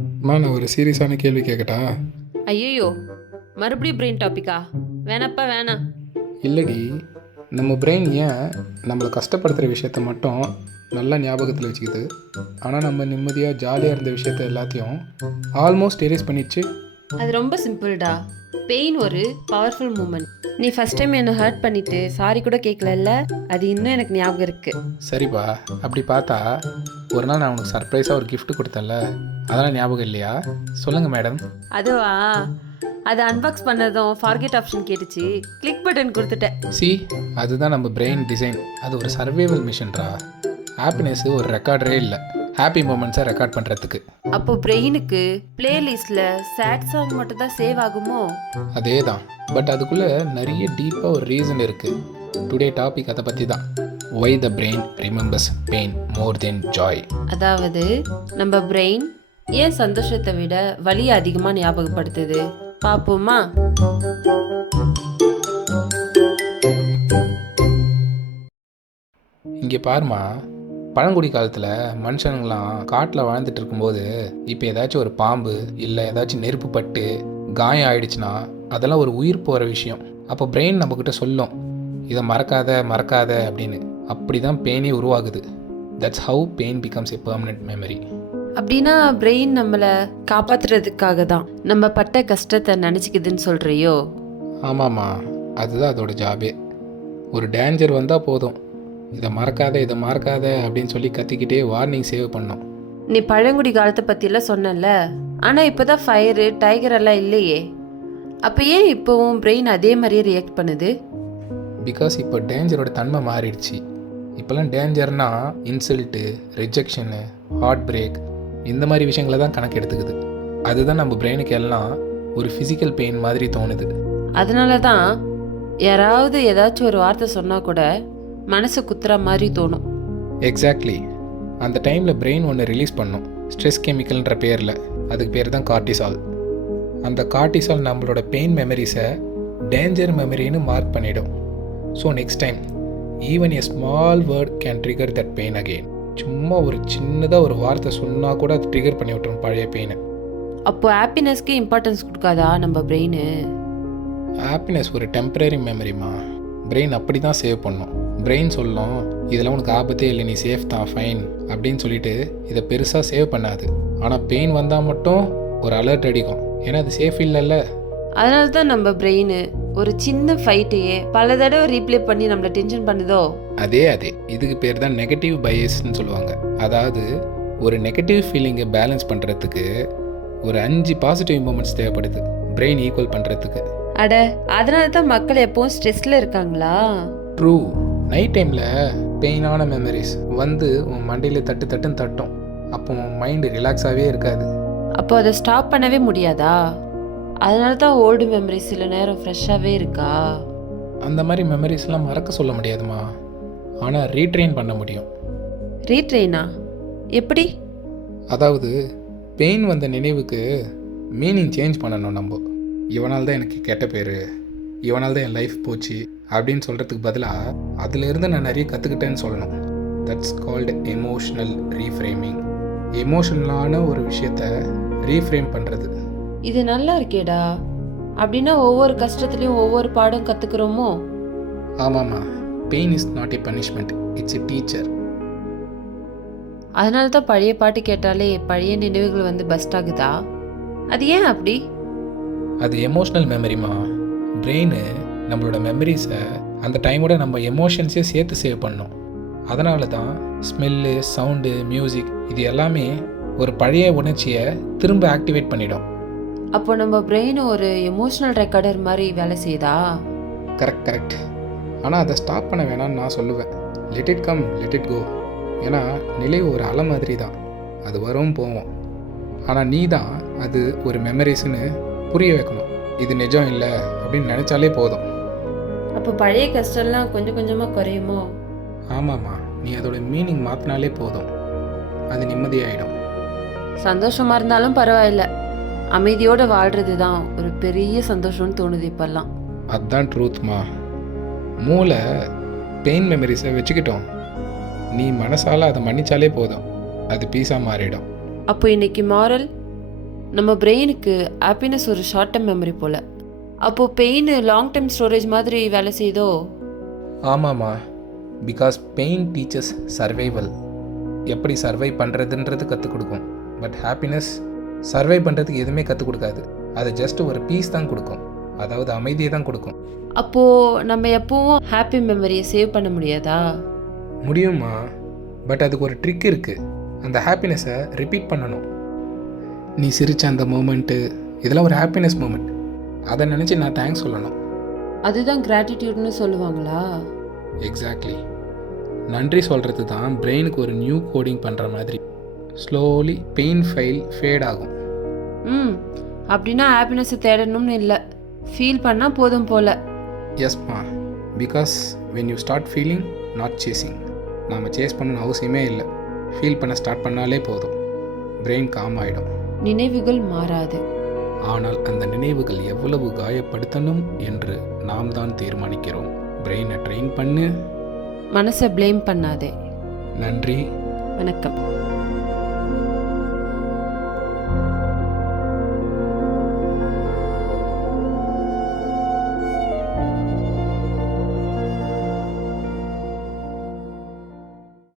அம்மா நான் ஒரு சீரியஸான கேள்வி கேட்கட்டா? ஐயோ, மறுபடியும் பிரெயின் டாப்பிக்கா? வேணாப்பா வேணாம். இல்லடி, நம்ம பிரெயின் ஏன் நம்மளை கஷ்டப்படுத்துகிற விஷயத்த மட்டும் நல்லா ஞாபகத்தில் வச்சுக்குது, ஆனால் நம்ம நிம்மதியாக ஜாலியாக இருந்த விஷயத்த எல்லாத்தையும் ஆல்மோஸ்ட் எரேஸ் பண்ணிடுச்சு? அது ரொம்ப சிம்பிள்டா. பெயின் ஒரு பவர்ஃபுல் மூமெண்ட். நீ ஃபர்ஸ்ட் டைம் என்னை ஹர்ட் பண்ணிட்டு சாரி கூட கேட்கலல்ல, அது இன்னும் எனக்கு ஞாபகம் இருக்கு. சரிப்பா, அப்படி பார்த்தா ஒரு நாள் நான் உனக்கு சர்ப்ரைஸாக ஒரு gift கொடுத்தேன்ல, அதெல்லாம் ஞாபகம் இல்லையா? சொல்லுங்கள் மேடம். அதுவா, அதை அன்பாக்ஸ் பண்ணதும் ஃபார்கெட் ஆப்ஷன் கேட்டுச்சு, கிளிக் பட்டன் கொடுத்துட்டேன். சி, அதுதான் நம்ம பிரெயின் டிசைன். அது ஒரு சர்வைவல் மிஷன்ரா. ஹாப்பினஸ் ஒரு ரெக்கார்டரே இல்லை, ஹாப்பி மூமெண்ட்ஸை ரெக்கார்ட் பண்ணுறதுக்கு. அப்போ பிரெயினுக்கு பிளேலிஸ்ட்ல சேட் சாங் மட்டும் தான் சேவ் ஆகுமோ? அதே தான், பட் அதுக்குள்ளே நிறைய டீப்பாக ஒரு ரீசன் இருக்குது. டுடே டாபிக் அதை பற்றி தான். Why the brain remembers pain more than joy. அதாவது நம்ம பிரெயின் ஏன் சந்தோஷத்தை விட வலியை அதிகமாக ஞாபகப்படுத்துது பார்ப்போமா? இங்கே பாருமா, பழங்குடி காலத்தில் மனுஷனுங்களாம் காட்டில் வாழ்ந்துட்டு இருக்கும்போது இப்போ ஏதாச்சும் ஒரு பாம்பு இல்லை ஏதாச்சும் நெருப்பு பட்டு காயம் ஆயிடுச்சுன்னா அதெல்லாம் ஒரு உயிர் போகிற விஷயம். அப்போ பிரெயின் நம்மக்கிட்ட சொல்லும், இதை மறக்காத மறக்காத அப்படின்னு. அப்படி தான் பெயினே உருவாகுது. That's how pain becomes a permanent memory. அப்படின்னா பிரெயின் நம்மளை காப்பாத்துறதுக்காக தான் நம்ம பட்ட கஷ்டத்தை நினச்சிக்குதுன்னு சொல்கிறியோ? ஆமாம்மா, அதுதான் அதோட ஜாபே. ஒரு டேஞ்சர் வந்தால் போதும், இதை மறக்காத இதை மறக்காத அப்படின்னு சொல்லி கத்திக்கிட்டே வார்னிங் சேவ் பண்ணோம். நீ பழங்குடி காலத்தை பற்றியெல்லாம் சொன்னல, ஆனால் இப்போ தான் ஃபயரு டைகர் எல்லாம் இல்லையே. அப்போ ஏன் இப்போவும் பிரெயின் அதே மாதிரியே ரியாக்ட் பண்ணுது? பிகாஸ் இப்போ டேஞ்சரோட தன்மை மாறிடுச்சு. இப்போல்லாம் டேஞ்சர்னா இன்சல்ட்டு, ரிஜெக்ஷனு, ஹார்ட் பிரேக், இந்த மாதிரி விஷயங்களை தான் கணக்கு எடுத்துக்குது. அதுதான் நம்ம பிரெயினுக்கு எல்லாம் ஒரு ஃபிசிக்கல் பெயின் மாதிரி தோணுது. அதனால தான் யாராவது ஏதாச்சும் ஒரு வார்த்தை சொன்னால் கூட மனசு குத்துற மாதிரி தோணும். எக்ஸாக்ட்லி. அந்த டைமில் பிரெயின் ஒன்று ரிலீஸ் பண்ணும், ஸ்ட்ரெஸ் கெமிக்கல்ன்ற பேரில். அதுக்கு பேர் தான் கார்டிசால். அந்த கார்டிசால் நம்மளோட பெயின் மெமரிஸை டேஞ்சர் மெமரின்னு மார்க் பண்ணிடும். So next time even a small word can trigger that pain again. சும்மா ஒரு சின்னதாக ஒரு வார்த்தை சொன்னால் கூட அது ட்ரிகர் பண்ணி விட்டுரும் பழைய பெயினை. அப்போ ஹாப்பினஸ்க்கு இம்பார்ட்டன்ஸ் கொடுக்காதா நம்ம பிரெயின்? ஹாப்பினஸ் ஒரு டெம்பரரி மெமரிமா. பிரெயின் அப்படி தான் சேவ் பண்ணும். பிரெயின் சொல்லும், இதெல்லாம் உனக்கு ஆபத்தே இல்லை, நீ சேஃப் தான், ஃபைன் அப்படின்னு சொல்லிட்டு இதை பெருசாக சேவ் பண்ணாது. ஆனால் பெயின் வந்தால் மட்டும் ஒரு அலர்ட் அடிக்கும், ஏன்னா அது சேஃப் இல்லைல்ல. அதனால தான் நம்ம பிரெயின் ஒரு சின்ன ஃபைட்டையே பல தடவை ரீப்ளே பண்ணி நம்மளை டென்ஷன் பண்ணுதோ? அதே இதுக்கு பேர் தான் நெகட்டிவ் பையஸ்ன்னு சொல்லுவாங்க. அதாவது ஒரு நெகட்டிவ் ஃபீலிங்கை பேலன்ஸ் பண்ணுறதுக்கு ஒரு 5 பாசிட்டிவ் மூமெண்ட்ஸ் தேவைப்படுது பிரெயின் ஈக்குவல் பண்ணுறதுக்கு. அட, அதனால தான் மக்கள் எப்பவும் ஸ்ட்ரெஸ்ல இருக்காங்களா? ட்ரூ. நைட் டைமில் பெயினான மெமரிஸ் வந்து உன் மண்டையில் தட்டுன்னு தட்டும். அப்போ உன் மைண்டு ரிலாக்ஸாகவே இருக்காது. அப்போ அதை ஸ்டாப் பண்ணவே முடியாதா? அதனால தான் ஓல்டு மெமரி சில நேரம் ஃப்ரெஷ்ஷாகவே இருக்கா? அந்த மாதிரி மெமரிஸ்லாம் மறக்க சொல்ல முடியாதுமா, ஆனால் ரீட்ரெயின் பண்ண முடியும். ரீட்ரெயினா? எப்படி? அதாவது பெயின் வந்த நினைவுக்கு மீனிங் சேஞ்ச் பண்ணணும் நம்ம. இவனால் தான் எனக்கு கெட்ட பேர், இவனால் தான் என் லைஃப் போச்சு அப்படின்னு சொல்கிறதுக்கு பதிலாக அதிலிருந்து நான் நிறைய கற்றுக்கிட்டேன்னு சொல்லணும். That's called emotional reframing. எமோஷனலான ஒரு விஷயத்த ரீஃப்ரேம் பண்ணுறது. இது நல்லா இருக்கேடா. அப்படின்னா ஒவ்வொரு கஷ்டத்துலையும் ஒவ்வொரு பாடம் கற்றுக்குறோமோ? ஆமாம்மா, pain is not a punishment, it's a teacher. அதனால தான் பழைய பாட்டு கேட்டாலே பழைய நினைவுகள் வந்து பெஸ்ட் ஆகுதா? அது ஏன் அப்படி? அது எமோஷ்னல் மெமரிமா. பிரெயின் நம்மளோட மெமரிஸை அந்த டைமோட நம்ம எமோஷன்ஸே சேர்த்து சேவ் பண்ணோம். அதனால தான் ஸ்மெல்லு, சவுண்டு, மியூசிக் இது எல்லாமே ஒரு பழைய உணர்ச்சியை திரும்ப ஆக்டிவேட் பண்ணிடும். அப்போ நம்ம பிரெயின் ஒரு எமோஷனல் ரெக்கார்டர் மாதிரி வேலை செய்யுதா? கரெக்ட். ஆனால் அதை ஸ்டாப் பண்ண வேணாம்னு நான் சொல்லுவேன். Let it come, let it go. ஏன்னா நிலைவு ஒரு அலை மாதிரி தான், அது வரும் போவோம். ஆனால் நீ தான் அது ஒரு மெமரிஸ்ன்னு புரிய வைக்கணும். இது நிஜம் இல்லை அப்படின்னு நினச்சாலே போதும். அப்போ பழைய கஷ்டம்லாம் கொஞ்சம் கொஞ்சமாக குறையுமோ? ஆமாம்மா, நீ அதோட மீனிங் மாற்றினாலே போதும், அது நிம்மதியாயிடும். சந்தோஷமா இருந்தாலும் பரவாயில்ல, அமைதியோடு வாழ்றது தான் ஒரு பெரிய சந்தோஷம்னு தோணுது இப்பெல்லாம். அதுதான் ட்ரூத்மா. மூளை பெயின் மெமரிஸை வச்சுக்கிட்டோம், நீ மனசால் அதை மன்னிச்சாலே போதும், அது பீஸாக மாறிடும். அப்போ இன்னைக்கு மாரல் நம்ம பிரெயினுக்கு ஹாப்பினஸ் ஒரு ஷார்ட் டைம் மெமரி போல். அப்போது பெயின் லாங் டைம் ஸ்டோரேஜ் மாதிரி வேலை செய்தோ? ஆமாம்மா, பிகாஸ் பெயின் டீச்சர்ஸ் சர்வைவல். எப்படி சர்வை பண்ணுறதுன்றது கற்றுக் கொடுக்கும். பட் ஹாப்பினஸ் சர்வை பண்ணுறதுக்கு எதுவுமே கற்றுக் கொடுக்காது. அது ஜஸ்ட் ஒரு பீஸ் தான் கொடுக்கும், அதாவது அமைதியை தான் கொடுக்கும். அப்போது நம்ம எப்பவும் ஹாப்பி மெமரியை சேவ் பண்ண முடியாதா? முடியுமா, பட் அதுக்கு ஒரு ட்ரிக் இருக்குது. அந்த ஹாப்பினஸை ரிப்பீட் பண்ணணும். நீ சிரித்த அந்த மூமெண்ட்டு, இதெல்லாம் ஒரு ஹாப்பினஸ் மூமெண்ட். அதை நினச்சி நான் தேங்க்ஸ் சொல்லணும். அதுதான் கிராட்டிடியூட்னு சொல்லுவாங்களா? எக்ஸாக்ட்லி. நன்றி சொல்கிறது தான் பிரெயினுக்கு ஒரு நியூ கோடிங் பண்ணுற மாதிரி. ஸ்லோலி பெயின் ஃபைல் ஃபேட் ஆகும். அப்படின்னா ஹாப்பினஸை தேடணும்னு இல்லை, ஃபீல் பண்ணால் போதும் போல். எஸ்மா, because when you start feeling not chasing. நாம் சேஸ் பண்ணணும்னு அவசியமே இல்லை. ஃபீல் பண்ண ஸ்டார்ட் பண்ணாலே போதும், பிரெயின் காம் ஆகிடும். நினைவுகள் மாறாது, ஆனால் அந்த நினைவுகள் எவ்வளவு காயப்படுத்தணும் என்று நாம் தான் தீர்மானிக்கிறோம். பிரெயினை ட்ரெயின் பண்ணு, மனசை ப்ளேம் பண்ணாதே. நன்றி, வணக்கம்.